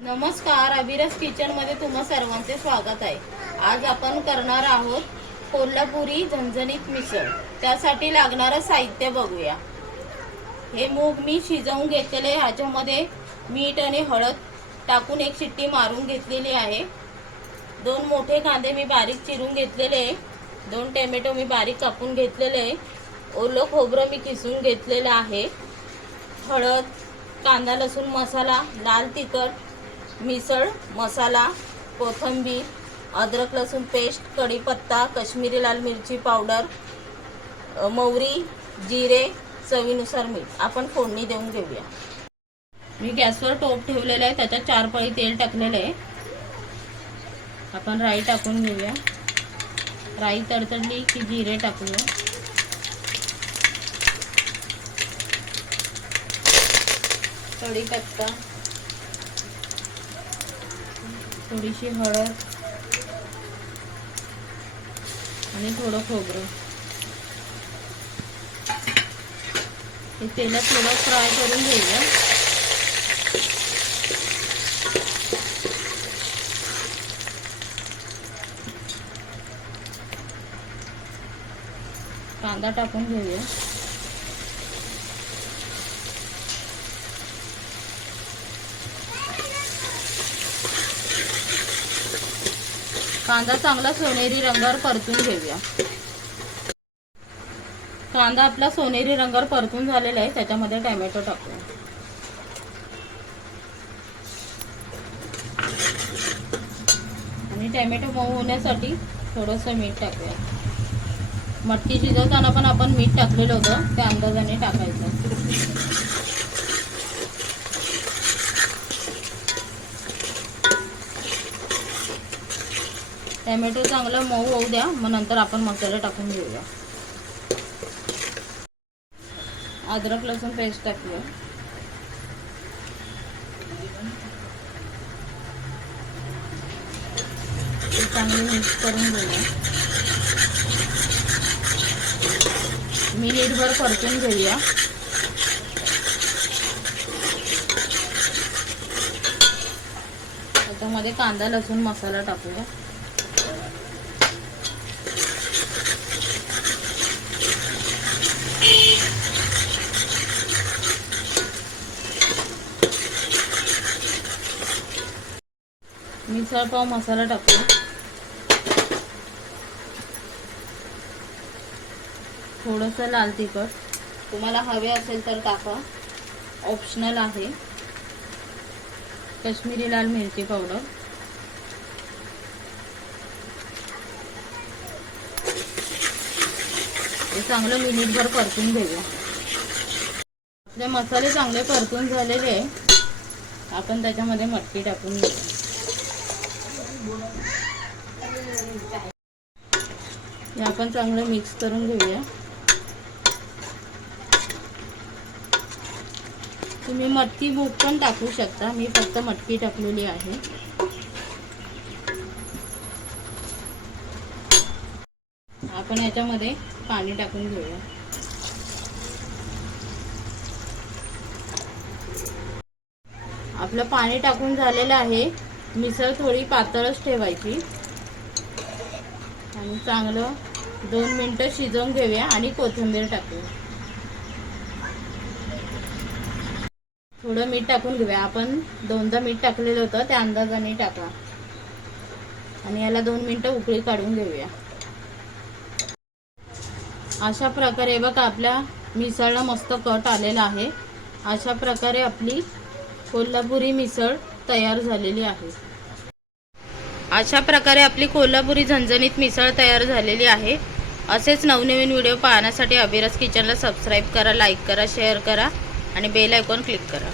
नमस्कार अभिरस किचनमध्ये तुम्हा सर्वांचे स्वागत आहे. आज आपण करणार आहोत कोल्हापुरी झणझणीत मिसळ. त्यासाठी लागणारं साहित्य बघूया. हे मूग मी शिजवून घेतलेले ह्याच्यामध्ये मीठ आणि हळद टाकून एक शिट्टी मारून घेतलेली आहे. दोन मोठे कांदे मी बारीक चिरून घेतलेले आहे दोन टोमॅटो मी बारीक कापून घेतलेले ओलं खोबरं मी किसून घेतलेलं आहे. हळद कांदा लसूण मसाला लाल तिखट मिसळ मसाला कोथिंबीर अद्रक लसूण पेस्ट कढीपत्ता कश्मीरी लाल मिरची पावडर अ, मोहरी जिरे चवीनुसार मीठ. आपण फोडणी देऊन घेऊया. मी गॅसवर टोप ठेवलेलं आहे. त्याच्यात चार पळी तेल टाकलेलं आहे. आपण राई टाकून घेऊया. राई तडतडली की जिरे टाकूया. कढीपत्ता. थोडीशी हळद आणि थोडं खोबरं. हे तेलात थोडं फ्राय करून घेऊया. कांदा टाकून घेऊया. कांदा चांगला सोनेरी रंगावर परतून घेऊया. कांदा आपला सोनेरी रंगावर परतून झालेला आहे त्याच्यामध्ये टॅमॅटो टाकूया. आणि टॅमॅटो मऊ होण्यासाठी थोडंसं मीठ टाकूया. मटकी शिजवताना पण आपण मीठ टाकलेलं होतं त्या अंदाजाने टाकायचं. टॅमॅटो चांगलं मऊ होऊ द्या मग नंतर आपण मसाला टाकून घेऊया. अद्रक लसूण पेस्ट टाकूया. चांगली मिक्स करून घेऊया. मिनिटभर परतून घेऊया. त्याच्यामध्ये कांदा लसूण मसाला टाकूया. मिसळ पाव मसाला टाकतो. थोडंसं लाल तिखट. तुम्हाला हवे असेल तर टाका. ऑप्शनल आहे. कश्मीरी लाल मिरची पावडर. हे चांगलं मिनिटभर परतून घेऊया. आपले मसाले चांगले परतून झालेले आहे. आपण त्याच्यामध्ये मटकी टाकून घेऊ हे आपण चांगलं मिक्स करून घेऊया. तुम्ही मटकी बुक पण टाकू शकता. मी फक्त मटकी टाकलेली आहे. आपण याच्यामध्ये पाणी टाकून घेऊया. आपलं पाणी टाकून झालेलं आहे. मिसळ थोडी पातळच ठेवायची. आणि चांगलं दोन मिनटं शिजवून घेऊया आणि कोथिंबीर टाकूया. थोडं मीठ टाकून घेऊया. आपण दोनदा मीठ टाकलेलं होतं त्या अंदाजाने टाका. आणि याला दोन मिनटं उकळी काढून घेऊया. अशा प्रकारे बघा आपल्या मिसळला मस्त कट आलेला आहे. अशा प्रकारे आपली कोल्हापुरी मिसळ तयार झालेली आहे. अशा प्रकारे आपली कोल्हापुरी झणझणीत मिसळ तयार झालेली आहे. असेच नवनवीन व्हिडिओ पाहण्यासाठी अभिरस किचनला सबस्क्राईब करा लाईक करा शेअर करा आणि बेल आयकॉन क्लिक करा.